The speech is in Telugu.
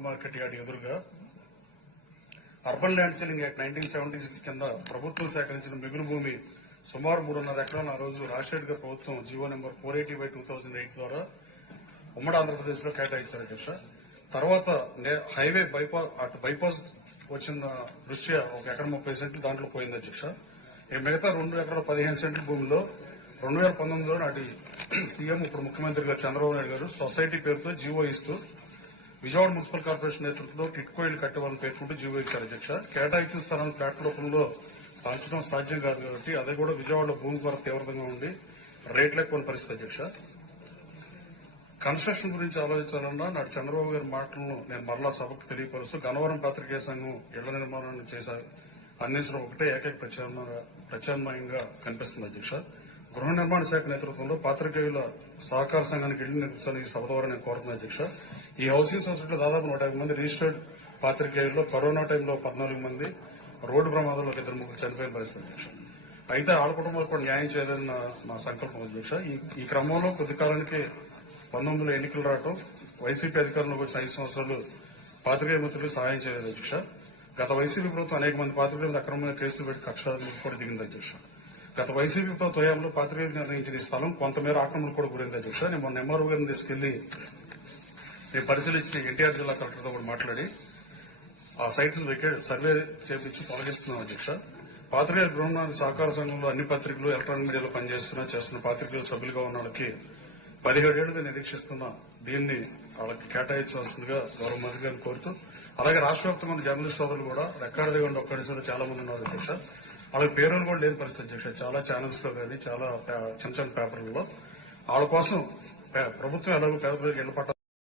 మార్కెట్ యార్డ్ ఎదురుగా urban land ceiling act nineteen seventy six కింద ప్రభుత్వం సేకరించిన మిగులు భూమి సుమారు మూడున్నర ఎకరాలు. ఆ రోజు రాజశేఖర్ గారి ప్రభుత్వం GO number four eighty by two thousand eight ద్వారా ఉమ్మడి ఆంధ్రప్రదేశ్లో కేటాయించారు అధ్యక్ష. తర్వాత నే- హైవే బైపాస్ అటు బైపాస్ వచ్చిన దృష్ట్యా ఒక ఎకరం ముప్పై సెంట్లు దాంట్లో పోయింది అధ్యక్ష. ఈ మిగతా రెండు ఎకరాల పదిహేను సెంట్ల భూమిలో రెండు వేల పంతొమ్మిదిలో నాటి సీఎం ఇప్పుడు ముఖ్యమంత్రి గారు చంద్రబాబు నాయుడు గారు సొసైటీ పేరుతో జీవో ఇస్తూ విజయవాడ మున్సిపల్ కార్పొరేషన్ నేతృత్వంలో టిట్కో ఇల్లు పేర్కొంటూ జీవో ఇచ్చారు అధ్యక్ష. కేటాయించిన స్థలాన్ని ఫ్లాట్ రూపంలో పంచడం సాధ్యం కాదు కాబట్టి అదే కూడా విజయవాడలో భూమి కొర తీవ్రంగా ఉండి రేట్లు ఎక్కువ పరిస్థితి అధ్యక్ష. కన్స్ట్రక్షన్ గురించి ఆలోచించాలన్నా నాకు చంద్రబాబు గారి మాటలను నేను మరలా సభకు తెలియపరుస్తూ గనవరం పత్రికే సంఘం ఇళ్ళ నిర్మాణాన్ని చేశారు. అందించడం ఒకటే ఏకైక ప్రత్యామ్నాయంగా కనిపిస్తుంది అధ్యక్ష. గృహ నిర్మాణ శాఖ నేతృత్వంలో పాత్రికేయుల సహకార సంఘానికి ఇళ్ళు నిర్మించాలని సభ ద్వారా నేను కోరుతున్నా అధ్యక్ష. ఈ హౌసింగ్ సొసైటీలో దాదాపు నూట యాభై మంది రిజిస్టర్డ్ పాత్రికేయుల్లో కరోనా టైంలో పద్నాలుగు మంది రోడ్డు ప్రమాదంలో ఇద్దరు ముగ్గురు చనిపోయిన పరిస్థితి అధ్యక్ష. అయితే ఆడ కుటుంబాలు కూడా న్యాయం చేయాలని నా- సంకల్పం అధ్యక్ష. ఈ ఈ క్రమంలో కొద్ది కాలానికి పంతొమ్మిదిలో ఎన్నికలు రావడం వైసీపీ అధికారంలోకి వచ్చిన ఐదు సంవత్సరాలు పాత్రికేయ మిత్రులు సహాయం చేయలేదు అధ్యక్ష. గత వైసీపీ ప్రభుత్వం అనేక మంది పాత్రికేయులు అక్రమంగా కేసులు పెట్టి కక్ష కూడా దిగింది అధ్యక్ష. గత వైసీపీ ప్రభుత్వ హయాంలో పాత్రికేయులు నిర్ణయించిన ఈ స్థలం కొంతమేర ఆక్రమణకు కూడా గురైంది అధ్యక్ష నేను మొన్న ఎంఆర్ఓ గారిని తీసుకెళ్ళి నేను పరిశీలించిన ఎన్టీఆర్ జిల్లా కలెక్టర్తో కూడా మాట్లాడి ఆ సైట్ సర్వే చేపించి తొలగిస్తున్నాం అధ్యక్ష పాత్రికేయుల గృహానికి సహకార సంఘంలో అన్ని పత్రికలు ఎలక్ట్రానిక్ మీడియాలో పనిచేస్తున్నా చేస్తున్న పాత్రికేయులు సభ్యులుగా ఉన్న వాళ్ళకి పదిహేడేళ్ళుగా నిరీక్షిస్తున్న దీన్ని వాళ్ళకి కేటాయించవలసిందిగా గౌరవ మంత్రి గారిని కోరుతూ అలాగే రాష్ట్ర వ్యాప్తంగా ఉన్న జర్నలిస్ట్ సోదరులు కూడా రెక్కాడ దగ్గర ఒక్కడిసారి చాలా మంది ఉన్నారు అధ్యక్ష వాళ్ళకి పేరోలు కూడా లేని పరిస్థితి అధ్యక్ష. చాలా ఛానల్స్లో కానీ చాలా చిన్న చిన్న పేపర్లలో వాళ్ళ కోసం ప్రభుత్వం ఎలాగో పేద ప్రజలకు ఇళ్ళ పట్టాలు